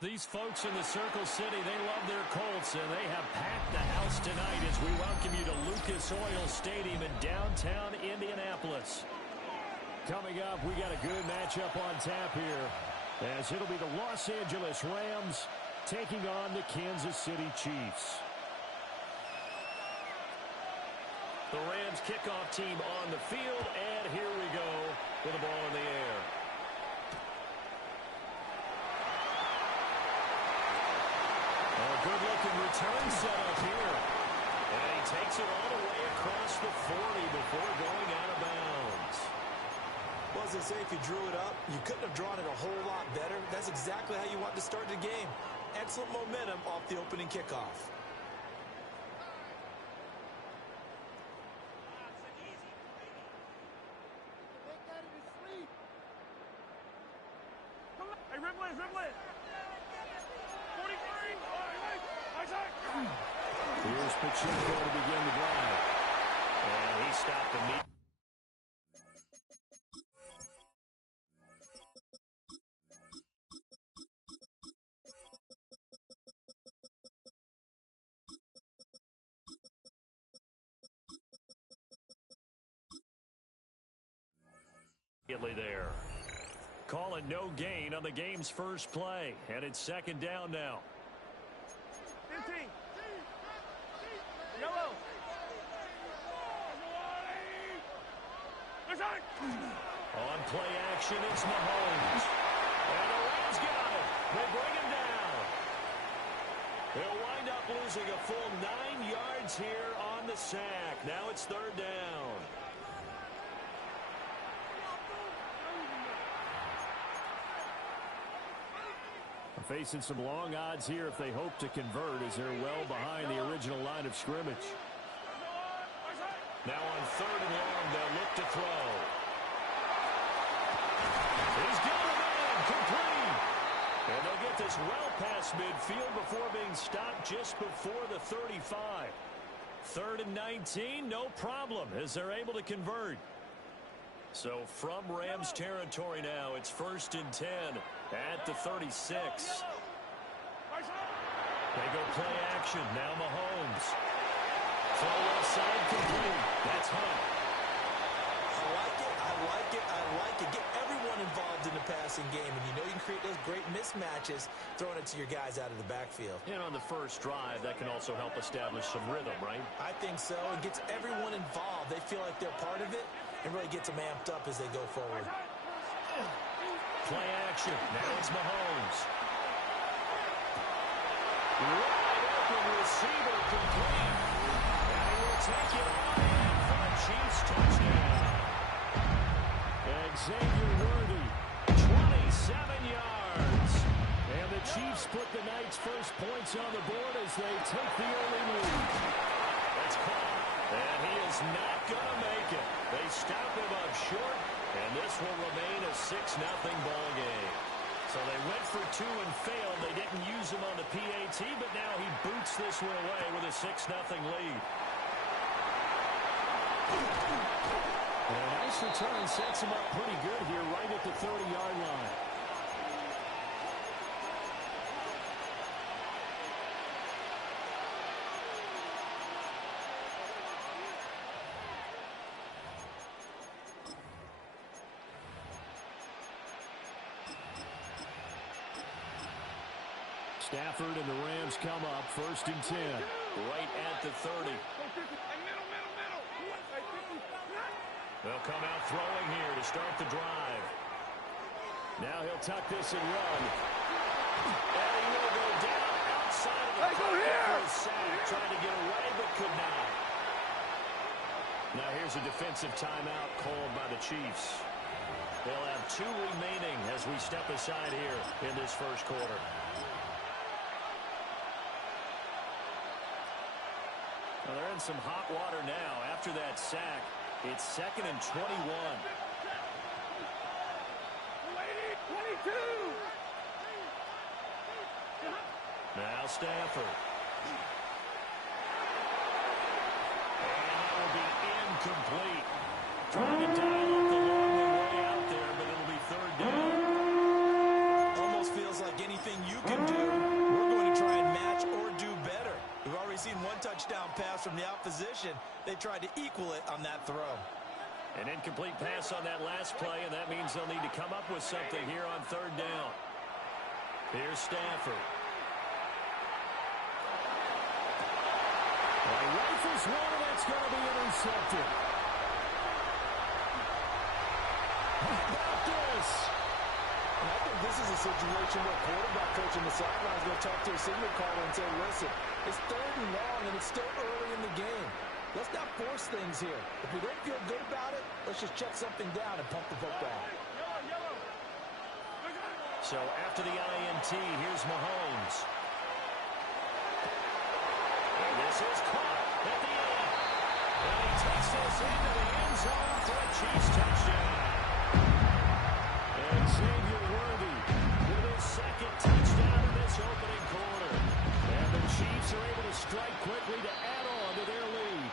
These folks in the Circle City, they love their Colts, and they have packed the house tonight as we welcome you to Lucas Oil Stadium in downtown Indianapolis. Coming up, we got a good matchup on tap here, as it'll be the Los Angeles Rams taking on the Kansas City Chiefs. The Rams kickoff team on the field, and here we go with the ball in the air. A good-looking return set up here. And he takes it all the way across the 40 before going out of bounds. Well, as I say, if you drew it up, you couldn't have drawn it a whole lot better. That's exactly how you want to start the game. Excellent momentum off the opening kickoff. Hey, Ripley, Ripley. 43. Here's Pacheco to begin the drive. And he stopped the meet. There. Calling no gain on the game's first play, and it's second down now. 15. Yellow. On play action, it's Mahomes. And the Rams got it. They bring him down. They'll wind up losing a full 9 yards here on the sack. Now it's third down. Facing some long odds here if they hope to convert, as they're well behind the original line of scrimmage. Now on third and long, they'll look to throw. He's got it in, complete. And they'll get this well past midfield before being stopped just before the 35. Third and 19, no problem, as they're able to convert. So from Rams territory now, it's first and 10 at the 36. They go play action. Now Mahomes. Throw left side complete. That's Hunt. I like it. I like it. I like it. Get everyone involved in the passing game, and you know you can create those great mismatches throwing it to your guys out of the backfield. And on the first drive, that can also help establish some rhythm, right? I think so. It gets everyone involved. They feel like they're part of it, and really gets them amped up as they go forward. Play action. Now it's Mahomes. Wide open receiver complete. And he will take it on in for a Chiefs touchdown. Xavier Worthy, 27 yards. And the Chiefs put the night's first points on the board as they take the early lead. That's caught. And he is not going to make it. They stop him up short, and this will remain a 6-0 ball game. So they went for two and failed. They didn't use him on the PAT, but now he boots this one away with a 6-0 lead. And a nice return sets him up pretty good here right at the 30-yard line. Stafford and the Rams come up first and 10, right at the 30. They'll come out throwing here to start the drive. Now he'll tuck this and run. And he will go down outside of the pocket for a sack. Trying to get away, but could not. Now here's a defensive timeout called by the Chiefs. They'll have 2 remaining as we step aside here in this first quarter. Well, they're in some hot water now. After that sack, it's second and 21. 22. Now Stafford. And that will be incomplete. Trying to dial up the long way out there, but it'll be third down. Almost feels like anything you can do pass from the opposition. They tried to equal it on that throw. An incomplete pass on that last play, and that means they'll need to come up with something here on third down. Here's Stafford. Well, he rifles one, and that's going to be intercepted. How about this? I think this is a situation where quarterback coach on the sideline is going to talk to a signal caller and say, listen, it's third and long, and it's still early in the game. Let's not force things here. If we don't feel good about it, let's just check something down and pump the football. So after the INT, here's Mahomes. And this is caught at the end. And he takes this into the end zone for a Chiefs touchdown. And Xavier Worthy with his second touchdown in this opening quarter. And the Chiefs are able to strike quickly to add on to their lead.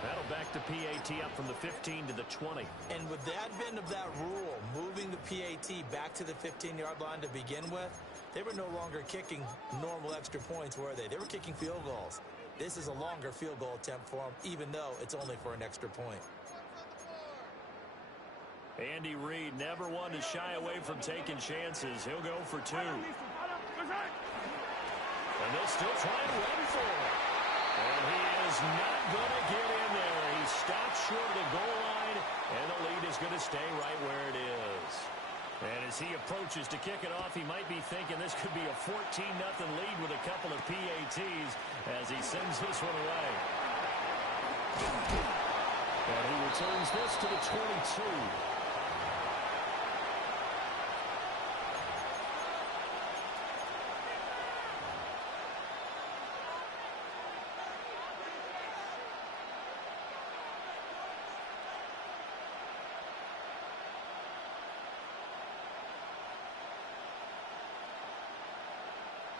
That'll back the PAT up from the 15 to the 20. And with the advent of that rule, moving the PAT back to the 15-yard line to begin with, they were no longer kicking normal extra points, were they? They were kicking field goals. This is a longer field goal attempt for them, even though it's only for an extra point. Andy Reid never one to shy away from taking chances. He'll go for two. And they'll still try and run for it. And he is not going to get in there. He stopped short of the goal line, and the lead is going to stay right where it is. And as he approaches to kick it off, he might be thinking this could be a 14-0 lead with a couple of PATs as he sends this one away. And he returns this to the 22.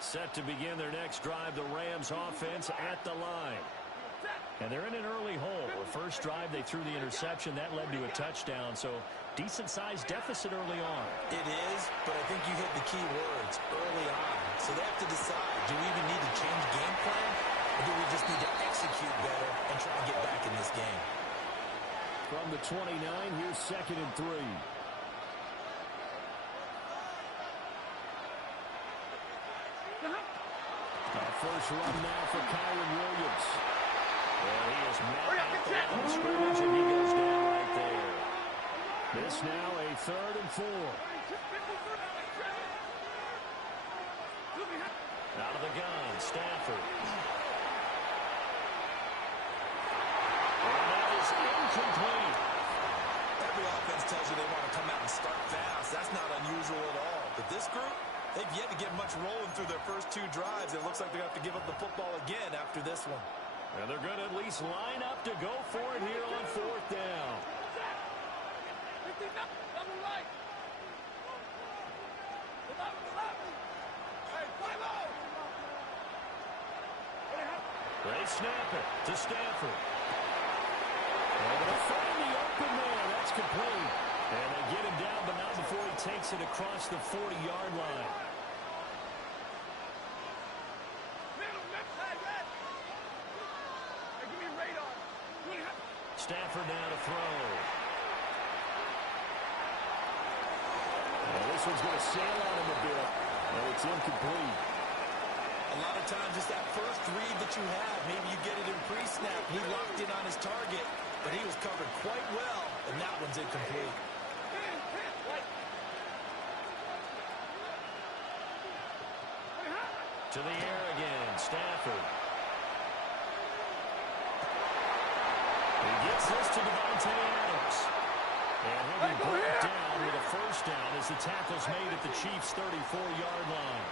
Set to begin their next drive, the Rams offense at the line. And they're in an early hole. The first drive, they threw the interception. That led to a touchdown, so decent-sized deficit early on. It is, but I think you hit the key words early on. So they have to decide, do we even need to change game plan, or do we just need to execute better and try and get back in this game? From the 29, here's 2nd and 3. First run now for Kyron Williams. And he is met at the line of scrimmage, and he goes down right there. This now a 3rd and 4. Out of the gun, Stafford. And that is incomplete. Every offense tells you they want to come out and start fast. That's not unusual at all. But this group, they've yet to get much rolling through their first 2 drives. It looks like they're going to have to give up the football again after this one. And they're going to at least line up to go for it here on 4th down. They snap it to Stafford. And they'll find the open man. That's complete. And they get him down, but not before he takes it across the 40-yard line. Stafford now to throw. And this one's going to sail on him a bit. And it's incomplete. A lot of times, just that first read that you have, maybe you get it in pre-snap. He locked in on his target, but he was covered quite well, and that one's incomplete. To the air again, Stafford. He gets this to Devontae Adams. And he'll be brought down with a first down as the tackle's made at the Chiefs' 34-yard line.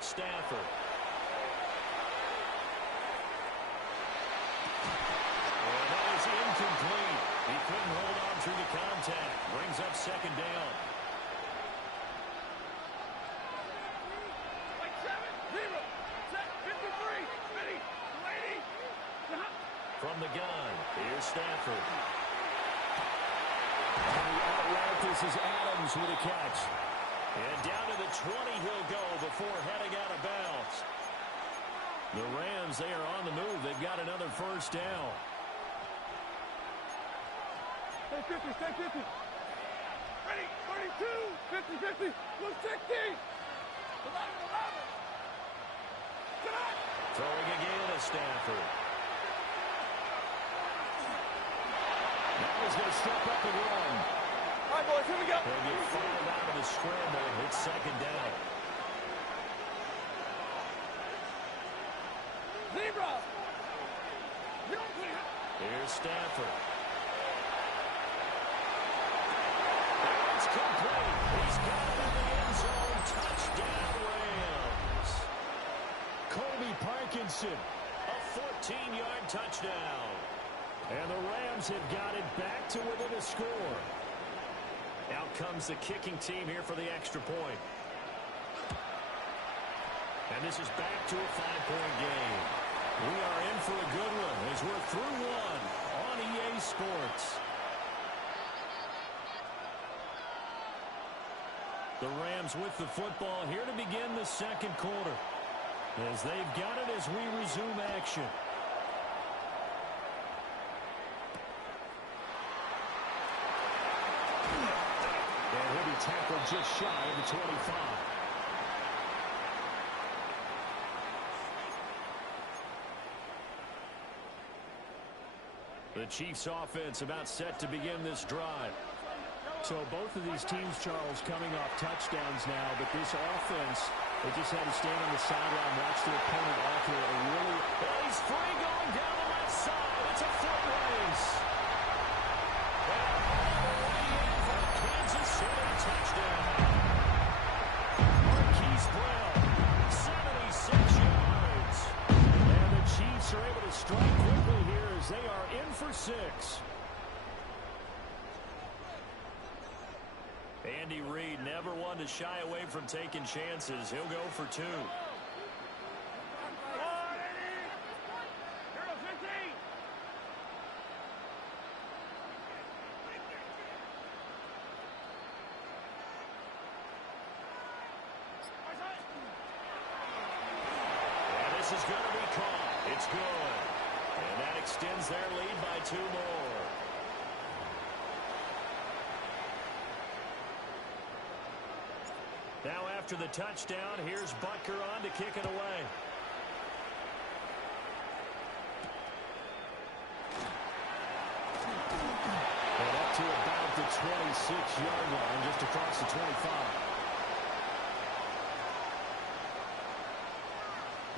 Stafford. And that is incomplete. He couldn't hold on through the contact. Brings up 2nd down. From the gun, here's Stafford. And the outright, this is Adams with a catch. And down to the 20 he'll go before heading out of bounds. The Rams, they are on the move. They've got another first down. Stay 50, stay 50. Ready, 32, 50, 50, blue 60. 11, 11. Throwing again to Stafford. Now he's going to step up and run. All right, boys, here we go. He'll get fouled out of the scramble. It's second down. Zebra. Here's Stafford. It's complete. He's got it in the end zone. Touchdown, Rams. Colby Parkinson, a 14-yard touchdown. And the Rams have got it back to within a score. Out comes the kicking team here for the extra point. And this is back to a 5-point game. We are in for a good one as we're through one on EA Sports. The Rams with the football here to begin the second quarter, as they've got it as we resume action. And he'll be tackled just shy of the 25. The Chiefs offense about set to begin this drive. So both of these teams, Charles, coming off touchdowns now, but this offense, they just had to stand on the sideline, watch their opponent offer a really... Oh, he's free going down the left side. It's a foot race. And all the way in for a Kansas City touchdown. Marquise Brown, 76 yards. And the Chiefs are able to strike quickly here as they are in for 6. Andy Reid never one to shy away from taking chances. He'll go for 2. And this is going to be caught. It's good. And that extends their lead by 2 more. Now after the touchdown, here's Butker on to kick it away. And up to about the 26-yard line, just across the 25.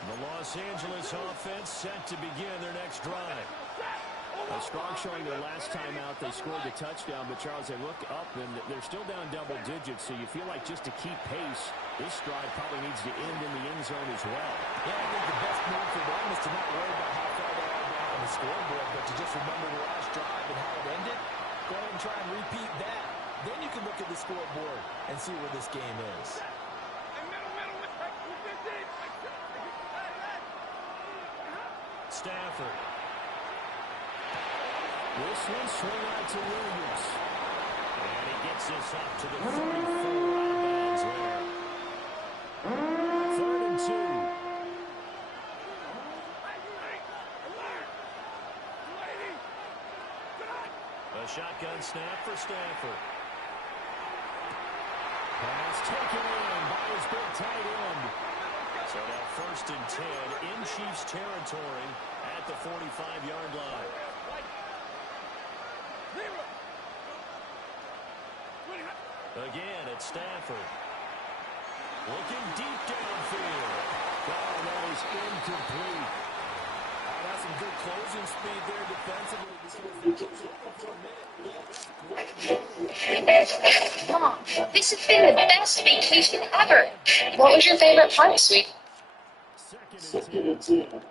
The Los Angeles offense set to begin their next drive. A strong showing their last time out. They scored the touchdown, but Charles, they look up and they're still down double digits, so you feel like just to keep pace, this drive probably needs to end in the end zone as well. Yeah, I think the best move for them is to not worry about how far they are down on the scoreboard, but to just remember the last drive and how it ended. Go ahead and try and repeat that. Then you can look at the scoreboard and see where this game is. Stafford. This one swung out to Williams. And he gets this up to the 34 out of bounds there. 3rd and 2. A shotgun snap for Stafford. Pass taken in by his big tight end. So now 1st and 10 in Chiefs territory at the 45-yard line. Again, it's Stafford. Looking deep downfield. Oh, that is incomplete. That's some good closing speed there defensively. Mom, this has been the best vacation ever. What was your favorite part this week? 2nd and 10.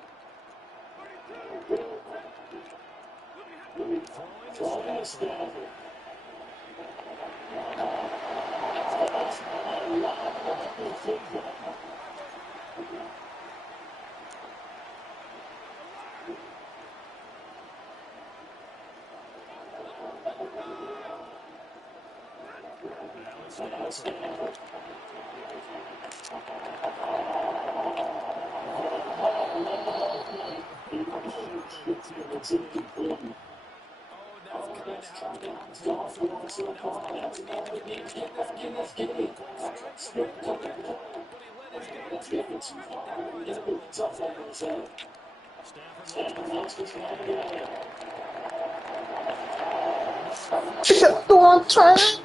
Throwing to Stafford. Now it's Stafford. Oh, that's kind of how it's gone so far. That was all we need to get back in this game. Quick strike eventually, but he let his guard too far. That line's out real tough, guys. Stafford looks to fire again. Don't try it.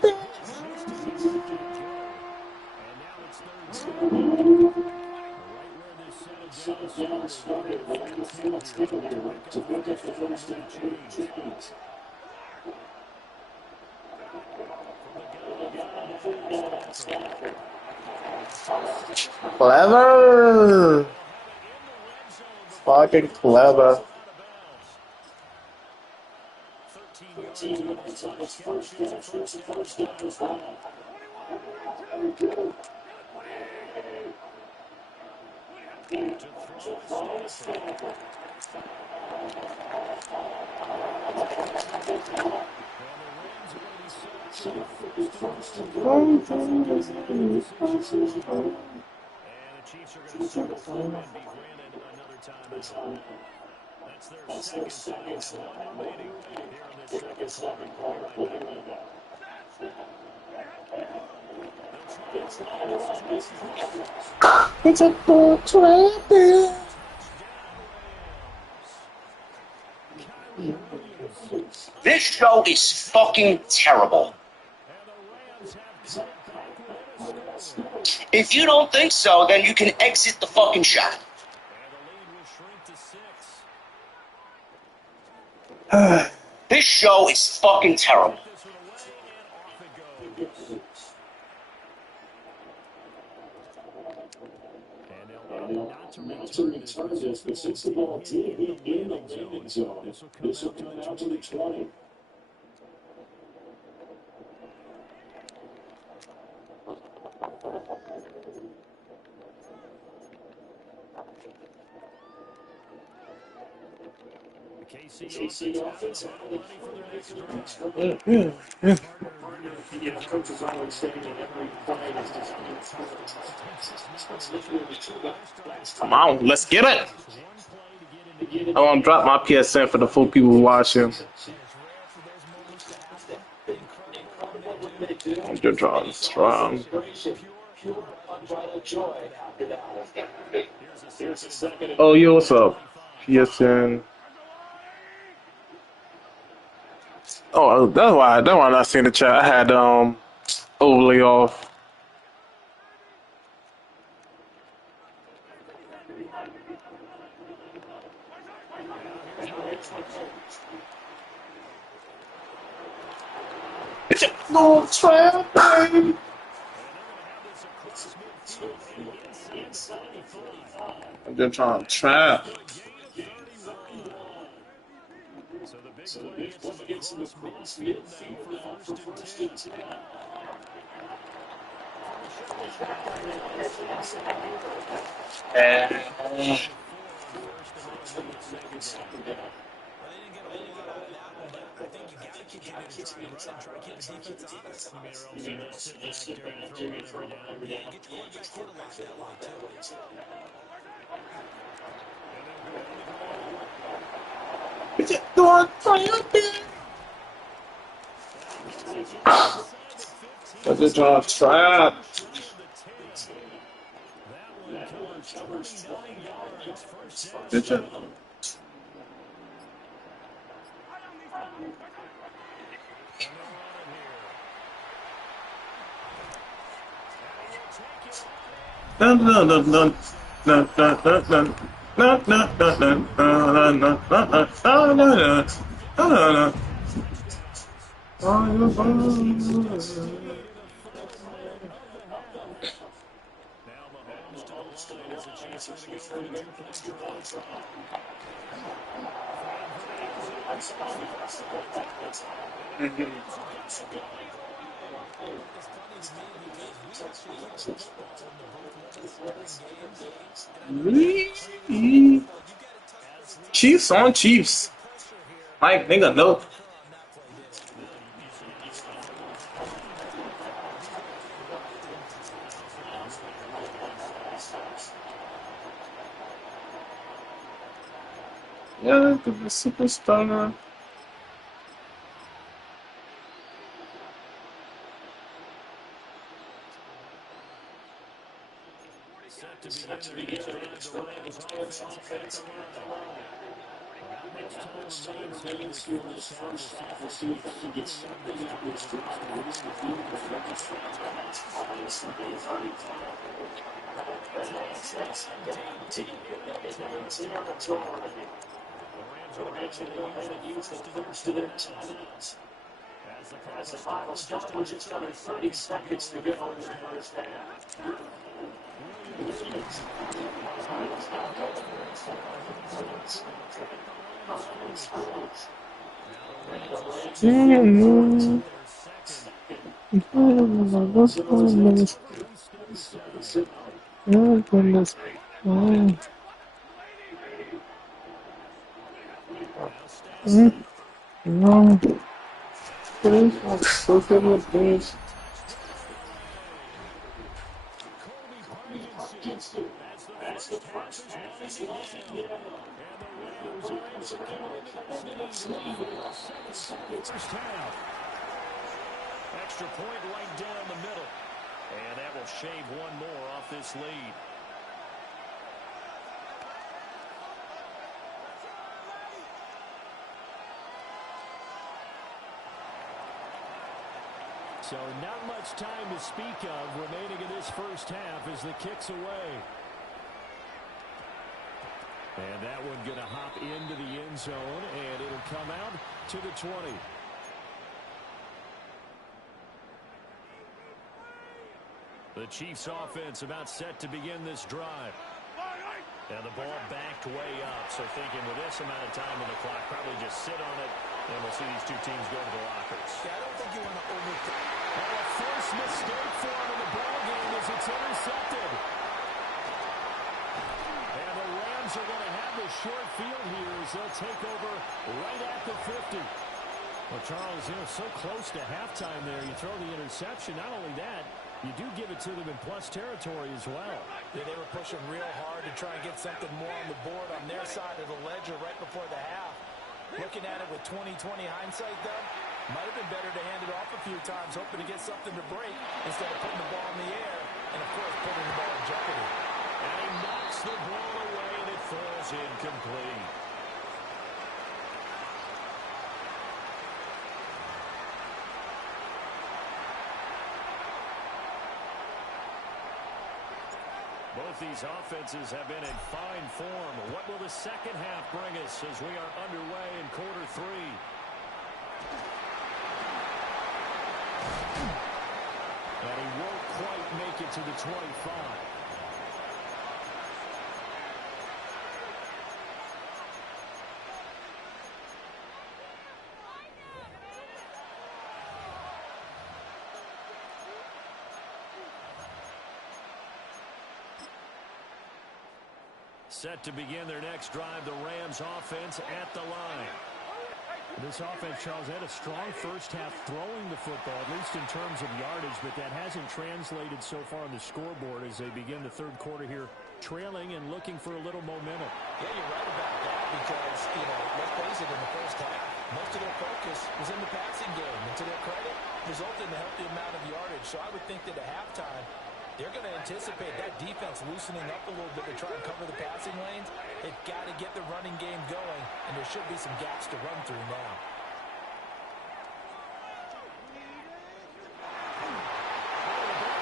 Just as he let that go. And now it's third down. Right where this second down started. Third and 14 here to pick up first down and move chains. From the gun again, Matthew Stafford. After a second and long, Clever. they'll have it in the red zone before Fucking the clever. out of bounds. 13 yards on his first catch. It's a first down now. To throw is Stafford. And the Rams are going to be set up for their first and goal as they get down in position. And the Chiefs are going to start from and be granted another timeout. That's their second, so they have one remaining here in this second quarter. We'll be right back. They'll try and run this. Jordan Love. It's a full trap. Touchdown, Rams. Kyron Williams. This show is fucking terrible. And the Rams have come back within a score. If you don't think so, then you can exit the fucking shop. And the lead will shrink to 6. This show is fucking terrible. Kick this one away, and off it goes. And they'll opt not to return this, but since the ball did hit the landing zone, this will come out to the 20. KC offense have it ready for their next drive. Partner, the coach is always saying every play is just Come on, let's get it. I want to drop my PSN for the full people who watch him. And it's rare for those moments to happen. Incredible when they do. I'm just drawing strong. Pure, unbridled joy after that. Here's a second. Oh, yo, what's up? PSN. Oh, that's why I'm not seeing the chat. I had overlay off. It's a no trap. And they're going to have this across midfield and inside the 35. I'm just trying to trap. A gain of 31. So the big play gets them across midfield now for first and 10. Well, they didn't get a whole lot out of that one, but I think you got to continue to try and run and try to keep the defense honest. You mean, or else you just sit back there and throw it every down. Yeah, get your quarterback hit a lot that way, too. And they'll go on the ground. It's a no trap. I'm just trying to trap. That one covers 29 yards. First down. It's a And they'll run it here. dun dun dun dun dun dun dun dun dun dun dun dun dun dun dun dun. Now Mahomes to the line as the Chiefs are going to go for the two-point try. It's funny to me because we actually keep the football into both ways in games. Chiefs on Chiefs. Mike, nigga, no. Yeah, the superstar. Set to begin their next drive, the Rams offense at the line. Not much time remains here in this first half. We'll see if they can get something out of this drive, at least a field goal. They can try this offense, obviously. It's 17 here on the territory. The Rams are going to use the first of their timeouts. As the clock is just under 30 seconds to go in the first half. Williams is not good for it. He's on scrimmage. Now the Rams will see their second. Please step aside. Oh, goodness. Oh. Now Stafford. No. Please, so good with this. Touchdown away. Colby Parkinson. As the first half is winding down. And the Rams are executing this lead here in the seconds of the first half. Extra point right down the middle. And that will shave one more off this lead. So not much time to speak of remaining in this first half as the kick's away. And that one going to hop into the end zone, and it'll come out to the 20. The Chiefs offense about set to begin this drive. And the ball backed way up, so thinking with this amount of time on the clock, probably just sit on it, and we'll see these two teams go to the lockers. Yeah, I don't think you want to overthink. And a first mistake for him in the ball game as it's intercepted. And the Rams are going to have the short field here as they'll take over right at the 50. Well, Charles, so close to halftime there. You throw the interception. Not only that, you do give it to them in plus territory as well. Yeah, they were pushing real hard to try and get something more on the board on their side of the ledger right before the half. Looking at it with 20/20 hindsight, though, might have been better to hand it off a few times, hoping to get something to break instead of putting the ball in the air and, of course, putting the ball in jeopardy. And he knocks the ball away, and it falls incomplete. Both these offenses have been in fine form. What will the second half bring us as we are underway in quarter three? And he won't quite make it to the 25. Set to begin their next drive, the Rams offense at the line. This offense, Charles, had a strong first half throwing the football, at least in terms of yardage, but that hasn't translated so far on the scoreboard as they begin the third quarter here, trailing and looking for a little momentum. Yeah, you're right about that because, let's face it, in the first half, most of their focus was in the passing game. And to their credit, resulted in a healthy amount of yardage. So I would think that at halftime, they're going to anticipate that defense loosening up a little bit to try and cover the passing lanes. They've got to get the running game going, and there should be some gaps to run through now.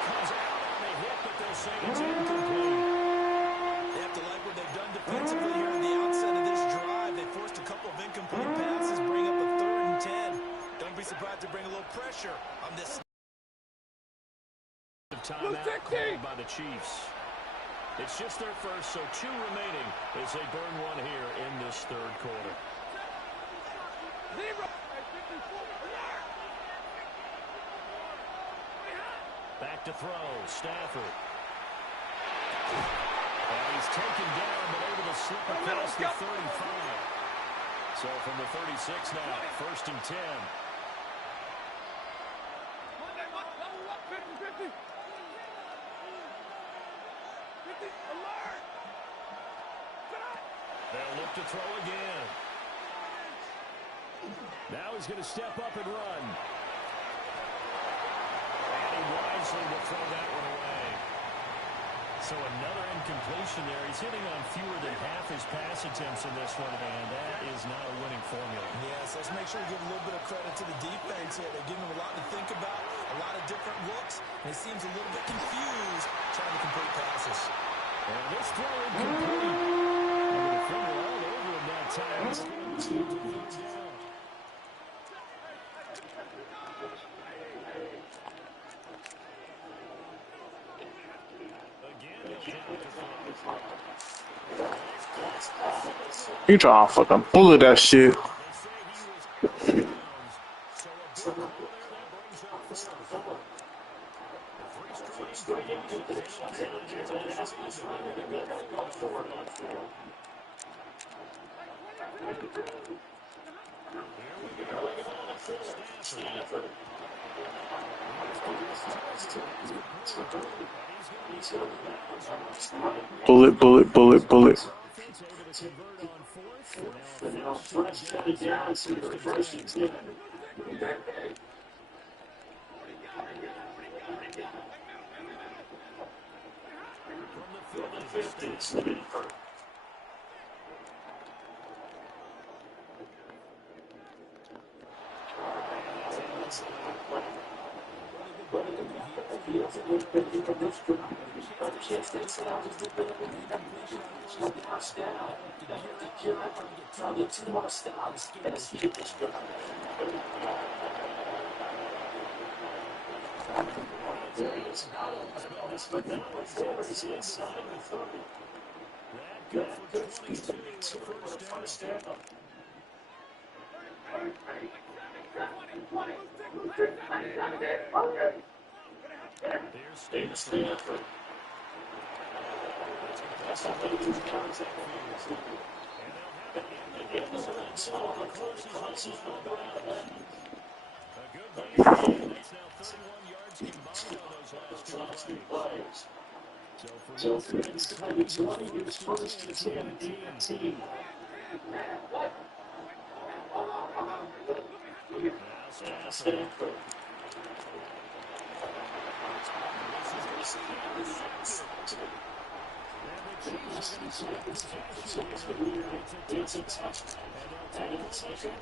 Comes out on a hit, but they'll say it's incomplete. They have to like what they've done defensively here at the outset of this drive. They forced a couple of incomplete passes, bring up a 3rd and 10. Don't be surprised to bring a little pressure on this. Timeout called by the Chiefs. It's just their first, so 2 remaining as they burn one here in this third quarter. Back to throw, Stafford. And he's taken down, but able to slip across the 35. So from the 36 now, 1st and 10. They'll look to throw again. Now he's going to step up and run. And he wisely will throw that one away. So another incompletion there. He's hitting on fewer than half his pass attempts in this one, and that is not a winning formula. Yes, let's make sure we give a little bit of credit to the defense here. They're giving him a lot to think about, a lot of different looks, and he seems a little bit confused trying to complete passes. And this throw incomplete. And the defender all over him that time. You trying to fucking bullet that shit. Bullet, bullet, bullet, bullet.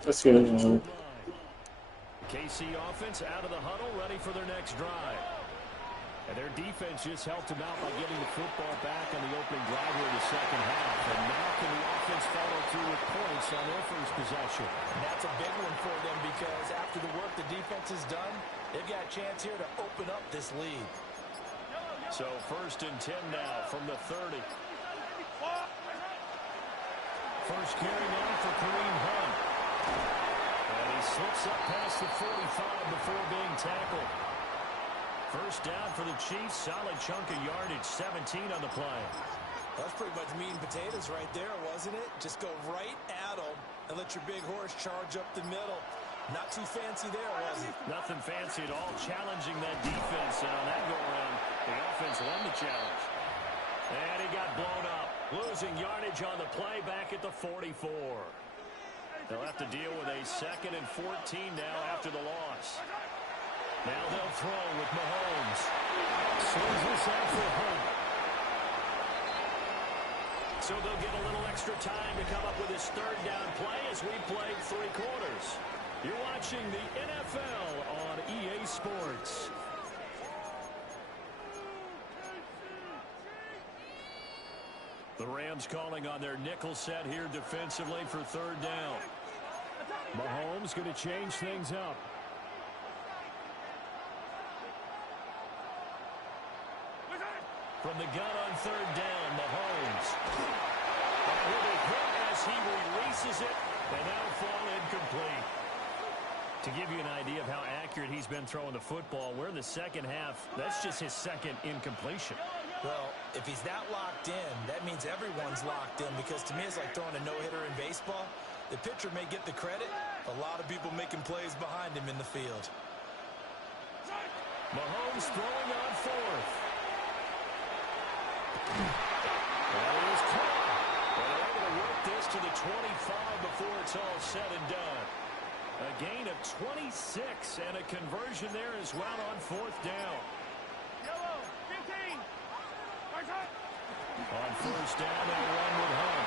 Let's get it. KC offense out of the huddle, ready for their next drive. And their defense just helped them out by getting the football back on the opening drive here in the second half. And now can the offense follow through with points on their first possession? And that's a big one for them because after the work the defense has done, they've got a chance here to open up this lead. So 1st and 10 now from the 30. First carry now for Kareem Hunt. And he slips up past the 45 before being tackled. First down for the Chiefs. Solid chunk of yardage, 17 on the play. That's pretty much meat and potatoes right there, wasn't it? Just go right at them and let your big horse charge up the middle. Not too fancy there, was it? Nothing fancy at all. Challenging that defense. And on that go-around, the offense won the challenge. And he got blown up. Losing yardage on the play back at the 44. They'll have to deal with a 2nd and 14 now after the loss. Now they'll throw with Mahomes. Swings this out for Hunt. So they'll get a little extra time to come up with his 3rd down play as we played 3 quarters. You're watching the NFL on EA Sports. The Rams calling on their nickel set here defensively for 3rd down. Mahomes going to change things up. From the gun on 3rd down, Mahomes. And he'll be hit as he releases it, and that'll fall incomplete. To give you an idea of how accurate he's been throwing the football, we're in the second half. That's just his 2nd incompletion. Well, if he's that locked in, that means everyone's locked in because to me it's like throwing a no-hitter in baseball. The pitcher may get the credit, a lot of people making plays behind him in the field. Mahomes throwing on 4th. And he was caught. And they're able to work this 25 before it's all said and done. A gain of 26 and a conversion there as well on fourth down. Yellow, 15. On first down, they'll run with Hunt.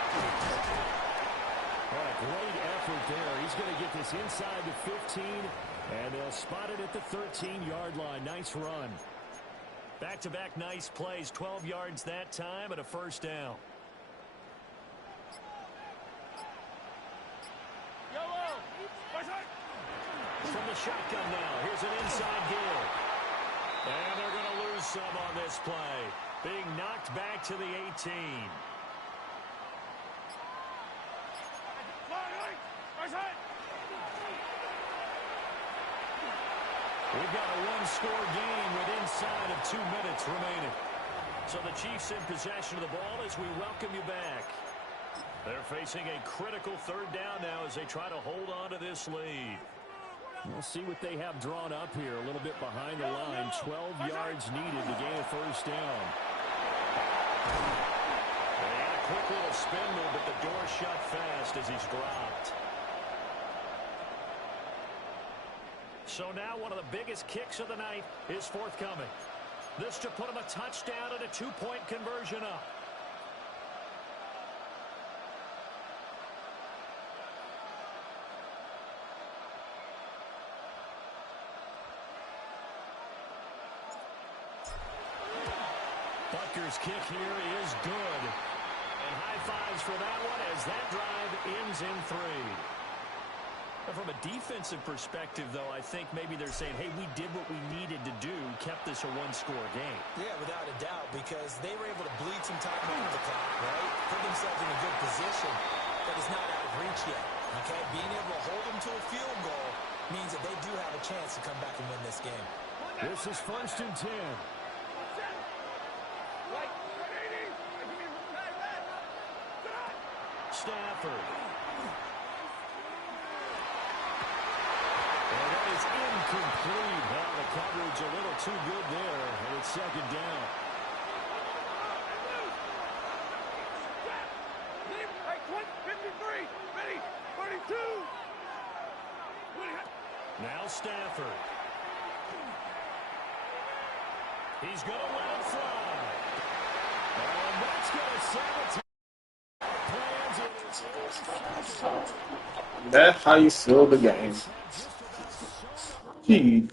What a great effort there. He's going to get this inside the 15, and they'll spot it at the 13-yard line. Nice run. Back-to-back nice plays, 12 yards that time and a first down. From the shotgun now, here's an inside give. And they're going to lose some on this play. Being knocked back to the 18. We've got a one-score game with inside of 2 minutes remaining. So the Chiefs in possession of the ball as we welcome you back. They're facing a critical third down now as they try to hold on to this lead. We'll see what they have drawn up here. A little bit behind the line. 12 yards needed to gain a first down. They had a quick little spin move, but the door shut fast as he's dropped. So now one of the biggest kicks of the night is forthcoming. This to put him a touchdown and a 2-point conversion up. Butker's kick here is good. And high fives for that one as that drive ends in 3. From a defensive perspective, though, I think maybe they're saying, hey, we did what we needed to do, kept this a one-score game. Yeah, without a doubt, because they were able to bleed some time off the clock, right? Put themselves in a good position, but it's not out of reach yet, okay? Being able to hold them to a field goal means that they do have a chance to come back and win this game. This is 1st and 10. Stafford. And that is incomplete. Well, the coverage a little too good there, and it's 2nd down. Now Stafford. He's going to let it fly. And that's going to sabotage. That's how you seal the game.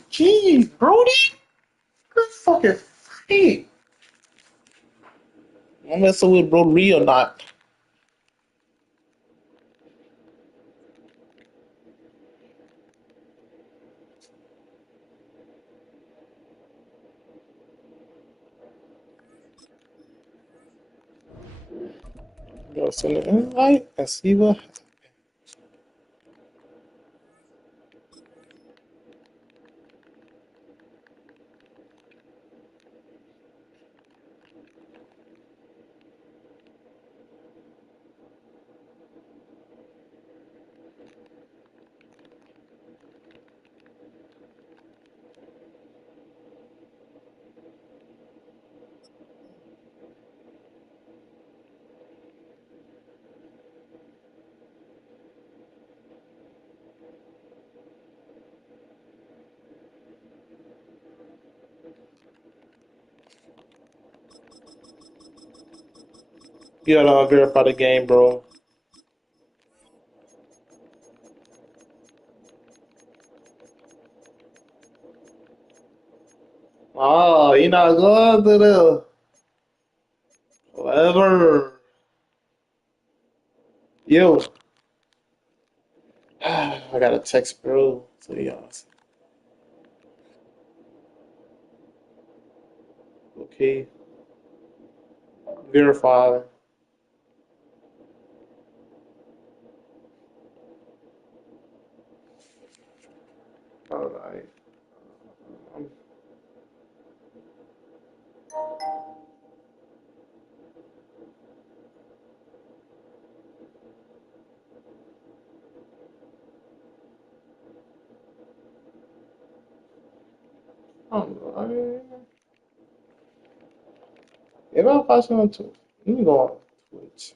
Gee, Brody? Good fucking freak. I'm messing with Brody or not. Go send an invite and see what happens. You gotta verify the game, bro. Oh, you're not going to the whatever. Yo, I got a text, bro. So yeah, okay. Verify. All right. All right. If I'm watching on Twitch, let me go on Twitch.